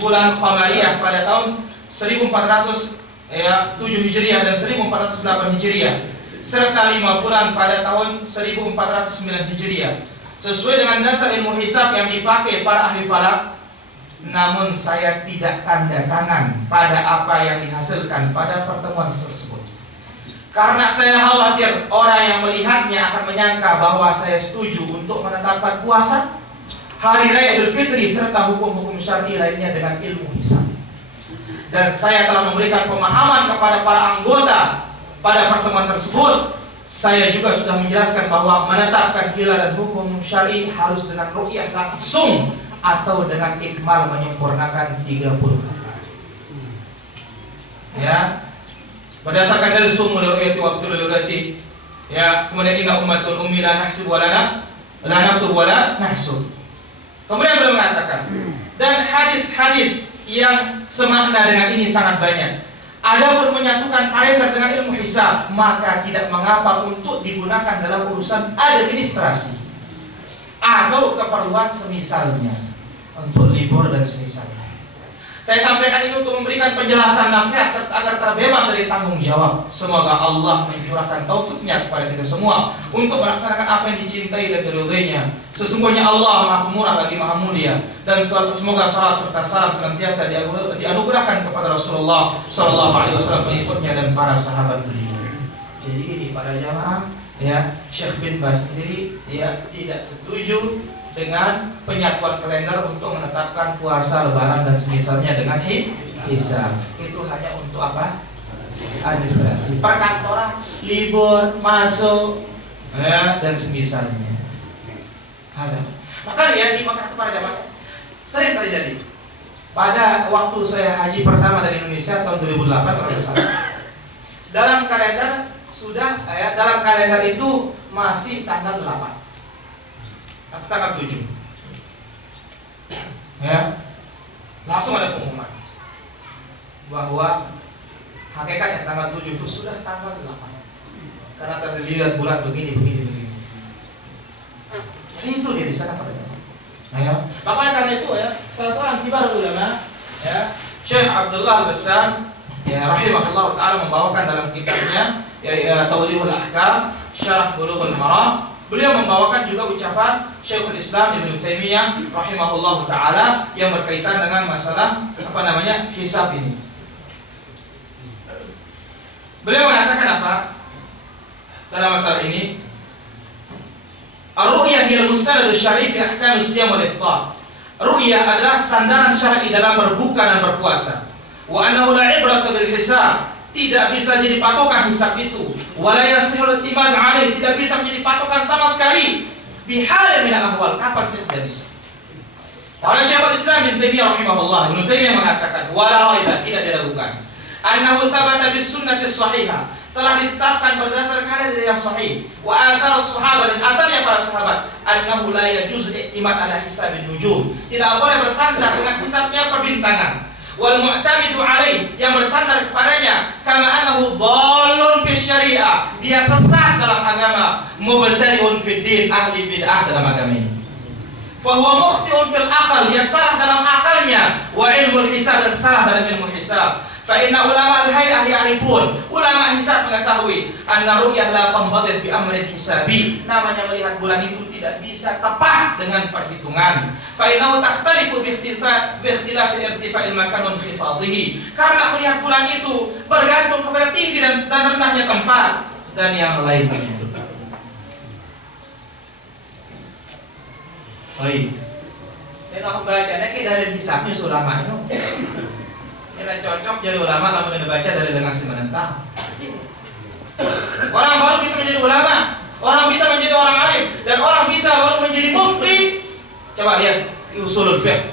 bulan Qamariyah pada tahun 1407 Hijriah dan 1408 Hijriah, serta 5 bulan pada tahun 1409 Hijriah, sesuai dengan dasar ilmu hisab yang dipakai para ahli falak. Namun saya tidak tanda tangan pada apa yang dihasilkan pada pertemuan tersebut, karena saya khawatir orang yang melihatnya akan menyangka bahwa saya setuju untuk menetapkan puasa hari raya Idul Fitri serta hukum-hukum syar'i lainnya dengan ilmu hisab. Dan saya telah memberikan pemahaman kepada para anggota pada pertemuan tersebut. Saya juga sudah menjelaskan bahwa menetapkan hilal dan hukum syar'i harus dengan ru'yah langsung atau dengan ikmal menyempurnakan 30 kali. Ya, berdasarkan dari sumul ru'yati wa fi'lul ru'yati. Ya, kemudian inna ummatun ummi la nahsib wa la naktub wa la nahsub. Kemudian beliau mengatakan, dan hadis-hadis yang semakna dengan ini sangat banyak. Adapun menyatukan kalender dengan ilmu hisab, maka tidak mengapa untuk digunakan dalam urusan administrasi atau keperluan semisalnya, untuk libur dan semisalnya. Saya sampaikan ini untuk memberikan penjelasan nasihat serta agar terbebas dari tanggung jawab. Semoga Allah mencurahkan taufiknya kepada kita semua untuk melaksanakan apa yang dicintai dan diridhoinya. Sesungguhnya Allah Maha Pemurah lagi Maha Mulia, dan semoga salat serta salam senantiasa dianugerahkan kepada Rasulullah SAW, pengikutnya dan para sahabat beliau. Jadi ini para jamaah, ya, Syekh bin Baz sendiri ya tidak setuju dengan penyatuan kalender untuk menetapkan puasa lebaran dan semisalnya dengan hisab. Itu hanya untuk apa? Administrasi. Perkantoran libur masuk ya, dan semisalnya. Maka ya di Mekah para jamaah sering terjadi. Pada waktu saya haji pertama dari Indonesia tahun 2008 kalau tidak salah, dalam kalender sudah ya, dalam kalender itu masih tanggal 8 atau tanggal 7 ya, langsung ada pengumuman bahwa hakikatnya tanggal 7 itu sudah tanggal 8 karena terlihat bulan begini. Jadi itu dia di sana pada ya. Makanya karena itu ya, salah seorang kibar ulama ya, Syekh Abdullah Al-Bassam ya rahimahullah taala membawakan dalam kitabnya ya Tawdihul Ahkam Syarah Bulughul Maram. Beliau membawakan juga ucapan Syekhul Islam Ibnu Taimiyah rahimahullah taala yang berkaitan dengan masalah hisab ini. Beliau mengatakan apa dalam masalah ini? Ar-ru'yah hiya al-mustanad asy-syar'i fi ahkam as-siyam wal ifthar. Ru'yah adalah sandaran syar'i dalam berbuka dan berpuasa. Wa annahu la ibrata bil hisab. Tidak bisa jadi patokan hisab itu. Wala yasihul iman 'alaih, tidak bisa menjadi patokan sama sekali. Bihal min al-ahwal, kapan saja tidak bisa. Qala Syekhul Islam Ibnu Taimiyah rahimahullah, Ibnu Taimiyah mengatakan, wala raiba, tidak diragukan. Annahu thabata bis sunnati shahihah, telah ditetapkan berdasarkan hadis yang sahih. Wa athar sahabat, dan atharnya para sahabat, annahu la yajuz i'timad ala hisabin nujum. Tidak boleh bersandar dengan hisabnya perbintangan. Wal mu'tamidu alaih, yang bersandar kepadanya, kama annahu dhallun fi syariah, dia sesat dalam agama, mubtadi'un fid din, ahli bid'ah dalam agama ini. Fa huwa mukhti'un fil aql, dia salah dalam akalnya, wa ilmul hisab, dan salah dalam ilmu hisab. Fa inna ulama al-hay'ah ya'rifun, ulama hisab mengetahui anna ru'yah la tanbadit bi amrin hisabi, namanya melihat bulan itu tidak bisa tepat dengan perhitungan. Fa innahu takhtalifu bi ikhtilaf irtifa'il makan wa khifadhihi, karena melihat bulan itu bergantung kepada tinggi dan rendahnya tempat dan yang lainnya. Baik. Saya nak bacanya ke dari hisabnya ulama itu. Kita cocok jadi ulama lalu kita baca dari dengan si menentang. Orang baru bisa menjadi ulama, orang bisa menjadi orang alim, dan orang bisa baru menjadi mufti. Coba lihat usulul fiqh.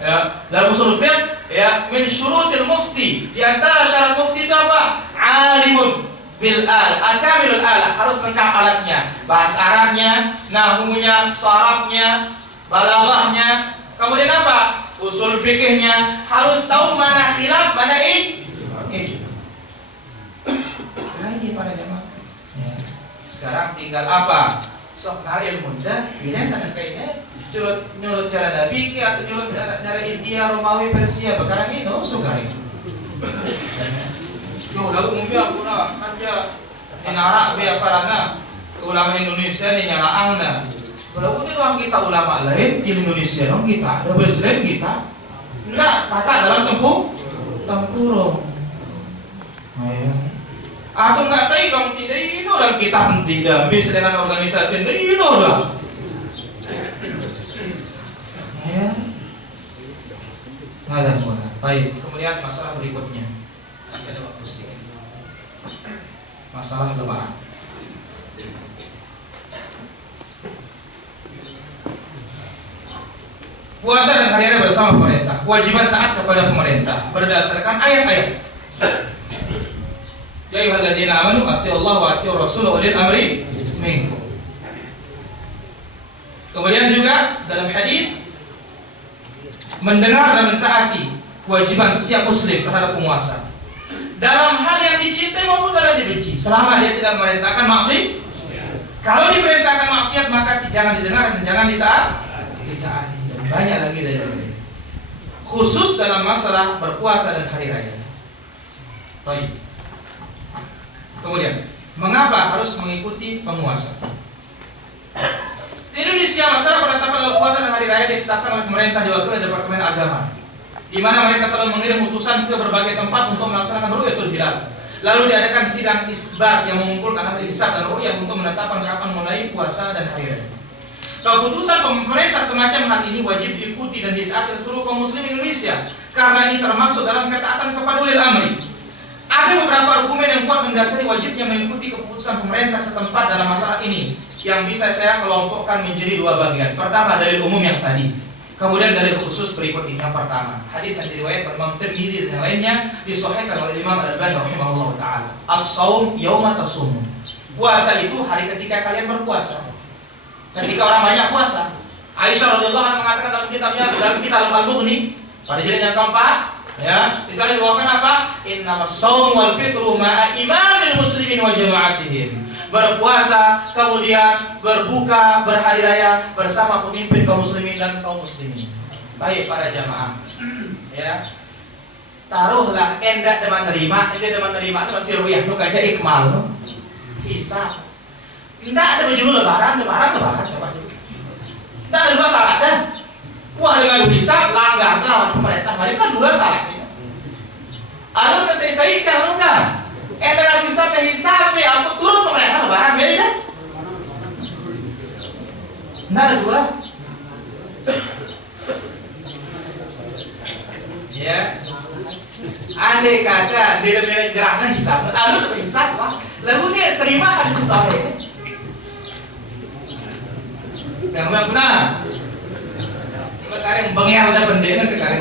Ya, dalam usulul fiqh ya, min syurutil mufti, di antara syarat mufti itu apa? Alimun bil al-kamilul al, harus lengkap alatnya, bahasa Arabnya, nahwunya, sharafnya, balaghahnya. Kemudian apa? Usul fikihnya, harus tahu mana khilaf, mana ijma. Nah ini para jemaah. Ya. Sekarang tinggal apa? sok ilmu dah, ini tangan kayaknya nyulut cara Nabi ke atau nyulut cara India, Romawi, Persia, bekarang ini, suka itu. Yo, lalu umumnya aku nak aja inarak be apa rana ulama Indonesia ni nyalaang na. Walaupun itu orang kita ulama lain di Indonesia, orang kita ada besar kita, enggak kata dalam tempurung. Atau enggak saya kamu tidak ini orang kita tidak bisa dengan organisasi ini orang. Ya, nggak ada mana. Baik, kemudian masalah berikutnya. Masih ada waktu sedikit. Masalah lebaran. Puasa dan hari raya bersama pemerintah. Kewajiban taat kepada pemerintah berdasarkan ayat-ayat. Ya ayyuhalladzina amanu atiiullaha wa atiiur rasul wa ulil amri minkum. Kemudian juga dalam hadis mendengar dan mentaati kewajiban setiap muslim terhadap penguasa dalam hal yang dicintai maupun dalam dibenci, selama dia tidak memerintahkan maksiat. Kalau diperintahkan maksiat maka jangan didengar dan jangan ditaati. Dan banyak lagi dari itu. Khusus dalam masalah berpuasa dan hari raya. Baik. Kemudian, mengapa harus mengikuti penguasa? Di Indonesia masalah penetapan puasa dan hari raya ditetapkan oleh pemerintah diwakili oleh Departemen Agama, di mana mereka selalu mengirim utusan ke berbagai tempat untuk melaksanakan ru'yatul hilal. Lalu diadakan sidang isbat yang mengumpulkan ahli hisab dan ru'yah untuk menetapkan kapan mulai puasa dan hari raya. Keputusan pemerintah semacam hal ini wajib diikuti dan ditaati seluruh kaum muslim Indonesia, karena ini termasuk dalam ketaatan kepada ulil amri. Ada beberapa argumen yang kuat mendasari wajibnya mengikuti keputusan pemerintah setempat dalam masalah ini, yang bisa saya kelompokkan menjadi dua bagian. Pertama, dalil umum yang tadi. Kemudian dalil khusus berikut ini. Yang pertama, hadis yang diriwayatkan Imam Tirmidzi dan yang lainnya disahihkan oleh Imam Al-Albani rahimahullah taala. As-shaum yauma tasumun. Puasa itu hari ketika kalian berpuasa. Ketika orang banyak puasa. Aisyah radhiyallahu anha mengatakan dalam kitab Al-Mughni pada jilid yang keempat, ya, di sana dibawakan apa? Innamas shaum wal fitru ma'a imamil muslimin wa jama'atihim. Berpuasa, kemudian berbuka, berhari raya bersama pemimpin kaum muslimin dan kaum muslimin. Baik para jamaah. Ya. Taruhlah endak deman terima, ente deman terima masih ru'yah nu kaca ikmal no. Hisab. Endak ada baju lebaran. Endak ada juga salat dan. Wah, dengan hisab langgar lawan pemerintah. Mereka kan dua salat. Alur kesesaikan enggak? Dengan hisab ke hisab aku turun pemerintah lebaran beda kan? Enggak ada dua. Ya. Andai kata dia bela geraknya hisab, alur hisab lah. Lalu dia terima hadis sahih. Yang benar. Sekarang bengel dan bendera sekarang.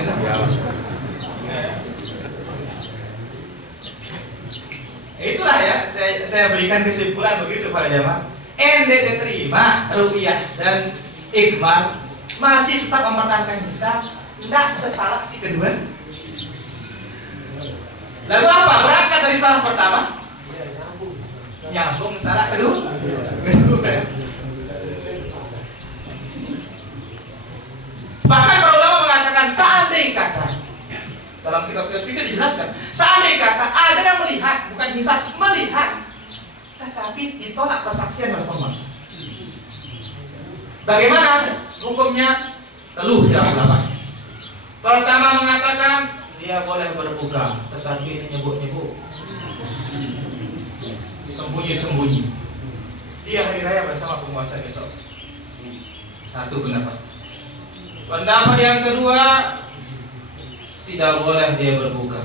Itulah ya, saya berikan kesimpulan begitu pada jamaah. Ende diterima ru'yah dan ikmal masih tetap mempertahankan hisab, tidak tersalah si kedua. Lalu apa? Berangkat dari salah pertama, nyambung salah kedua. Bahkan para ulama mengatakan seandainya kata dalam kitab-kitab fikih dijelaskan, seandainya kata ada yang melihat, bukan hisab, melihat, tetapi ditolak persaksian oleh penguasa. Bagaimana hukumnya? Teluh dalam ulama. Pertama mengatakan dia boleh berbuka, tetapi ini nyebut-nyebut, sembunyi-sembunyi. Dia hari raya bersama penguasa besok. Satu pendapat. Pendapat yang kedua, tidak boleh dia berbuka.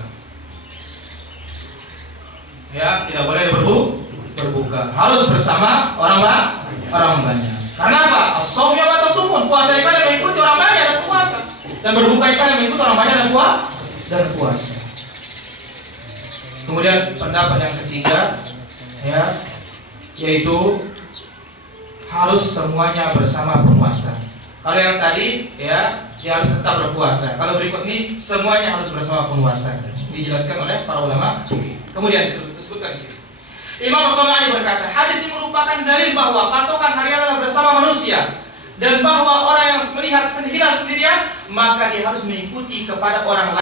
Ya, tidak boleh dia berbuka. Harus bersama orang banyak. Karena apa? As-shaum yauma tasumun. Puasa itu yang mengikuti orang banyak dan puasa. Dan berbuka itu yang mengikuti orang banyak dan puasa. Kemudian pendapat yang ketiga, ya, yaitu harus semuanya bersama penguasa. Kalau yang tadi, ya, dia harus tetap berpuasa. Kalau berikut ini semuanya harus bersama penguasa. Dijelaskan oleh para ulama. Kemudian disebutkan di sini. Imam As-San'ani berkata, hadis ini merupakan dalil bahwa patokan hari adalah bersama manusia, dan bahwa orang yang melihat hilal sendirian maka dia harus mengikuti kepada orang lain.